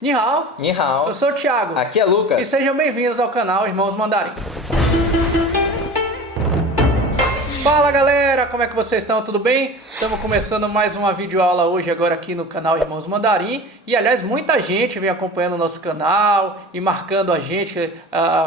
Ni hao, Ni hao. eu sou o Thiago. Aqui é Lucas. E sejam bem-vindos ao canal Irmãos Mandarim. Fala galera, como é que vocês estão? Tudo bem? Estamos começando mais uma videoaula hoje agora aqui no canal Irmãos Mandarim. E aliás, muita gente vem acompanhando o nosso canal e marcando a gente,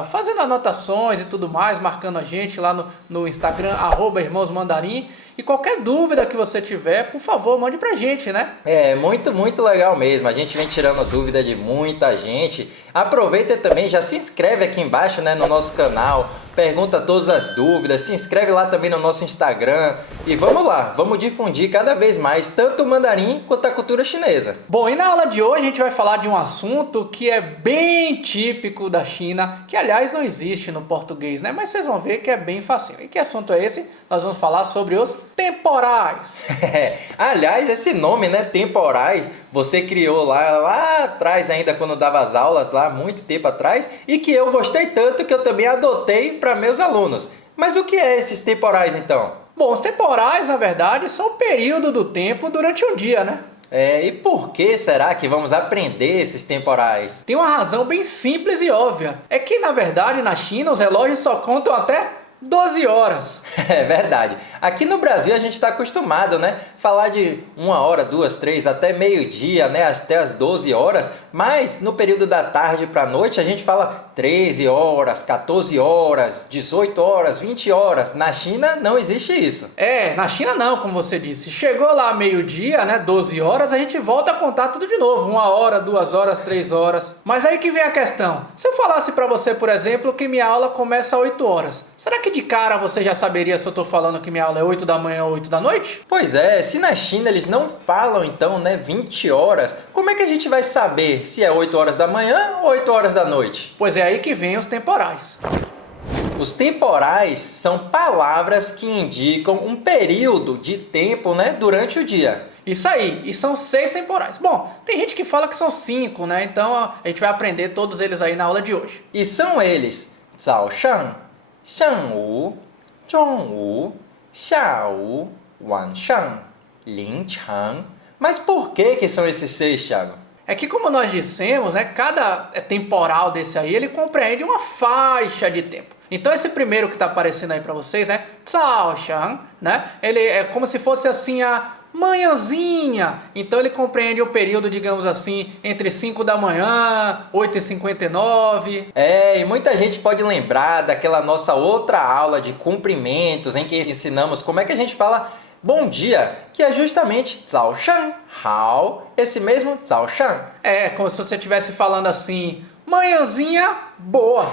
fazendo anotações e tudo mais, marcando a gente lá no Instagram, @irmãosmandarim. E qualquer dúvida que você tiver, por favor, mande pra gente, né? É, muito legal mesmo. A gente vem tirando dúvida de muita gente. Aproveita também, já se inscreve aqui embaixo, né, no nosso canal. Pergunta todas as dúvidas, se inscreve lá também no nosso Instagram. E vamos lá, vamos difundir cada vez mais, tanto o mandarim quanto a cultura chinesa. Bom, e na aula de hoje a gente vai falar de um assunto que é bem típico da China, que aliás não existe no português, né? Mas vocês vão ver que é bem fácil. E que assunto é esse? Nós vamos falar sobre os temporais. Aliás, esse nome, né, temporais, você criou lá atrás ainda, quando dava as aulas lá, muito tempo atrás, e que eu gostei tanto que eu também adotei para meus alunos. Mas o que é esses temporais então? Bom, os temporais, na verdade, são o período do tempo durante um dia, né? E por que será que vamos aprender esses temporais? Tem uma razão bem simples e óbvia. É que, na verdade, na China, os relógios só contam até 12 horas. É verdade. Aqui no Brasil a gente está acostumado, né? Falar de 1 hora, 2, 3, até meio-dia, né? Até as 12 horas. Mas no período da tarde para a noite a gente fala 13 horas, 14 horas, 18 horas, 20 horas. Na China não existe isso. Na China não, como você disse. Chegou lá meio-dia, né? 12 horas, a gente volta a contar tudo de novo. 1 hora, 2 horas, 3 horas. Mas aí que vem a questão. Se eu falasse para você, por exemplo, que minha aula começa às 8 horas, será que de cara você já saberia se eu estou falando que minha aula é 8 da manhã ou 8 da noite? Pois é, se na China eles não falam então, né, 20 horas, como é que a gente vai saber se é 8 horas da manhã ou 8 horas da noite? Pois é aí que vem os temporais. Os temporais são palavras que indicam um período de tempo, né, durante o dia. Isso aí, e são 6 temporais. Bom, tem gente que fala que são 5, né? Então a gente vai aprender todos eles aí na aula de hoje. E são eles: 早上, 上午, 中午, 下午, 晚上, 凌晨. Mas por que são esses 6, Thiago? É que, como nós dissemos, né, cada temporal desse aí, ele compreende uma faixa de tempo. Então esse primeiro que está aparecendo aí para vocês, né, 早上, né, ele é como se fosse assim a manhãzinha. Então ele compreende o período, digamos assim, entre 5 da manhã, 8h59. E muita gente pode lembrar daquela nossa outra aula de cumprimentos, em que ensinamos como é que a gente fala bom dia, que é justamente 早上好, esse mesmo 早上. É, como se você estivesse falando assim, manhãzinha boa.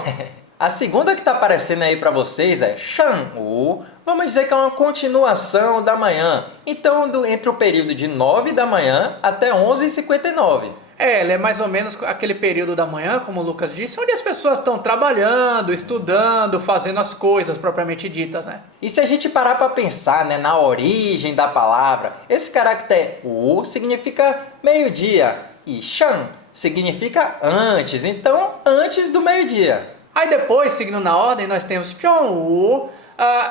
A segunda que está aparecendo aí para vocês é 上午. Vamos dizer que é uma continuação da manhã. Então, entre o período de 9 da manhã até 11h59. Ele é mais ou menos aquele período da manhã, como o Lucas disse, onde as pessoas estão trabalhando, estudando, fazendo as coisas propriamente ditas, né? E se a gente parar para pensar, né, na origem da palavra, esse caractere u significa meio-dia e shan significa antes, então antes do meio-dia. Aí depois, seguindo na ordem, nós temos Chong-wu.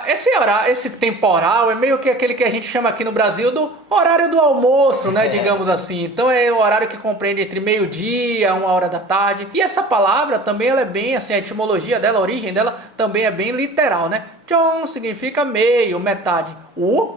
Esse temporal é meio que aquele que a gente chama aqui no Brasil do horário do almoço, né? Digamos assim. Então é o horário que compreende entre meio-dia, 1 hora da tarde. E essa palavra também ela é bem assim, a etimologia dela, a origem dela também é bem literal, né? Chong significa meio, metade.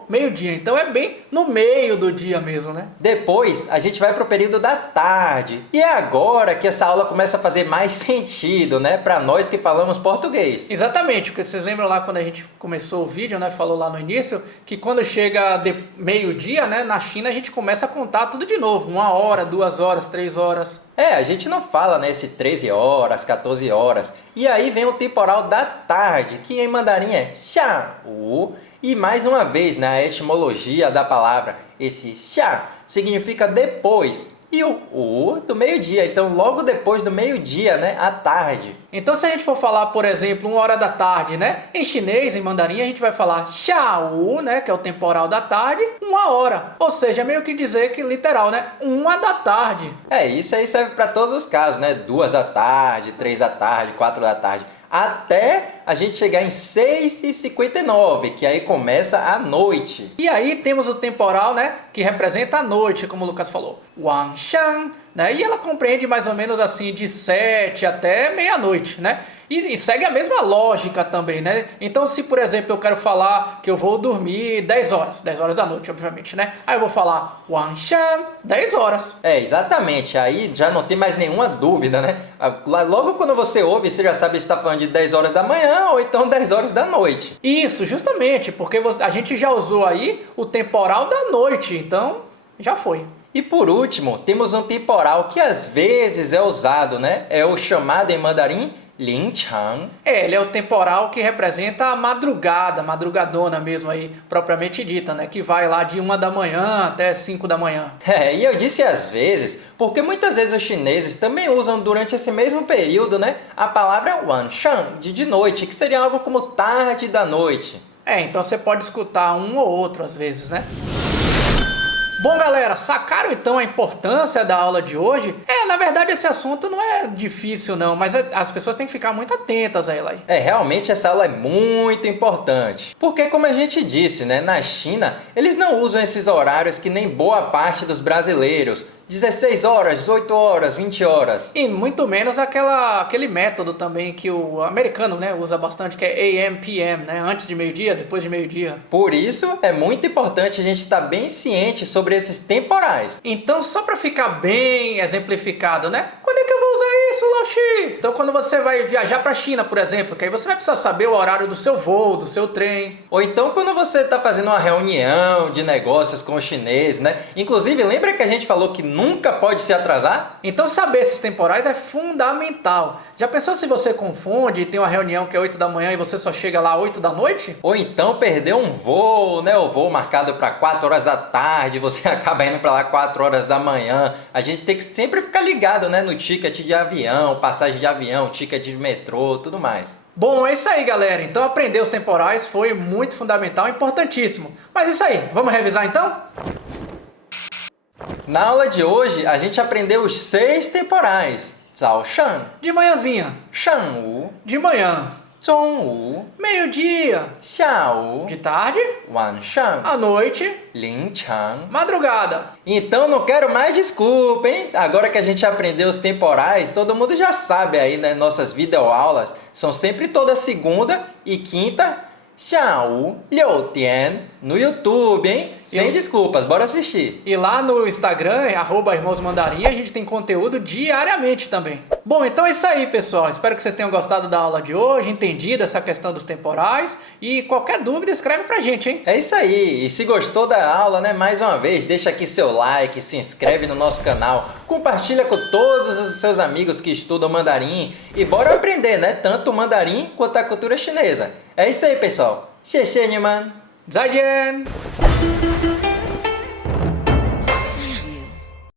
Meio-dia. Então é bem no meio do dia mesmo, né? Depois a gente vai para o período da tarde. E é agora que essa aula começa a fazer mais sentido, né? Para nós que falamos português. Exatamente, porque vocês lembram lá quando a gente começou o vídeo, né? Falou lá no início que quando chega de meio-dia, né? Na China a gente começa a contar tudo de novo. 1 hora, 2 horas, 3 horas. A gente não fala nesse 13 horas, 14 horas. E aí vem o temporal da tarde, que em mandarim é 下午. E mais uma vez, na etimologia da palavra, esse 下 significa depois. E o do meio-dia, então logo depois do meio-dia, né, à tarde. Então se a gente for falar, por exemplo, 1 hora da tarde, né, em chinês, em mandarim, a gente vai falar 下午, né, que é o temporal da tarde, 1 hora. Ou seja, meio que dizer que literal, né, 1 da tarde. Isso aí serve para todos os casos, né, 2 da tarde, 3 da tarde, 4 da tarde. Até a gente chegar em 6h59, que aí começa a noite. E aí temos o temporal, né, que representa a noite, como o Lucas falou. Wangshan, né? E ela compreende mais ou menos assim de 7 até meia-noite, né? E segue a mesma lógica também, né? Então, se por exemplo eu quero falar que eu vou dormir 10 horas da noite, obviamente, né? Aí eu vou falar Wangshan, 10 horas. É, exatamente. Aí já não tem mais nenhuma dúvida, né? Logo quando você ouve, você já sabe se está falando de 10 horas da manhã ou então 10 horas da noite. Isso, justamente, porque a gente já usou aí o temporal da noite, então já foi. E por último, temos um temporal que às vezes é usado, né? É o chamado em mandarim Linchang. Ele é o temporal que representa a madrugada, madrugadona mesmo aí, propriamente dita, né? Que vai lá de 1 da manhã até 5 da manhã. E eu disse às vezes, porque muitas vezes os chineses também usam durante esse mesmo período, né? A palavra Wanshan, de noite, que seria algo como tarde da noite. Então você pode escutar um ou outro às vezes, né? Bom, galera, sacaram então a importância da aula de hoje? Na verdade esse assunto não é difícil não, mas as pessoas têm que ficar muito atentas a ela aí. Realmente essa aula é muito importante. Porque como a gente disse, né, na China, eles não usam esses horários que nem boa parte dos brasileiros. 16 horas, 18 horas, 20 horas. E muito menos aquele método também que o americano, né, usa bastante, que é AM, PM, né? Antes de meio-dia, depois de meio-dia. Por isso, é muito importante a gente estar bem ciente sobre esses temporais. Então, só para ficar bem exemplificado, né? Quando é que eu vou usar isso, Laoshi? Então, quando você vai viajar para a China, por exemplo, que aí você vai precisar saber o horário do seu voo, do seu trem. Ou então, quando você está fazendo uma reunião de negócios com os chineses, né? Inclusive, lembra que a gente falou que nunca pode se atrasar? Então saber esses temporais é fundamental. Já pensou se você confunde e tem uma reunião que é 8 da manhã e você só chega lá 8 da noite? Ou então perder um voo, né? O voo marcado para 4 horas da tarde, você acaba indo para lá 4 horas da manhã. A gente tem que sempre ficar ligado, né? No ticket de avião, passagem de avião, ticket de metrô, tudo mais. Bom, é isso aí, galera. Então aprender os temporais foi muito fundamental, importantíssimo. Mas é isso aí, vamos revisar então? Na aula de hoje, a gente aprendeu os 6 temporais. Zao Shan, De manhãzinha. Shan Wu, De manhã. Zong Wu, Meio-dia. Xia Wu, De tarde. Wan Shan, À noite. Lin Chang. Madrugada. Então não quero mais desculpa, hein? Agora que a gente aprendeu os temporais, todo mundo já sabe aí, né? Nossas videoaulas são sempre toda segunda e quinta, 下午6点 no YouTube, hein? Sem desculpas, bora assistir. E lá no Instagram, @irmãosmandarim, a gente tem conteúdo diariamente também. Bom, então é isso aí, pessoal. Espero que vocês tenham gostado da aula de hoje, entendido essa questão dos temporais. E qualquer dúvida, escreve pra gente, hein? É isso aí. E se gostou da aula, né? Mais uma vez, deixa aqui seu like, se inscreve no nosso canal, compartilha com todos os seus amigos que estudam mandarim e bora aprender, né? Tanto o mandarim quanto a cultura chinesa. É isso aí, pessoal. 谢谢你们。再见。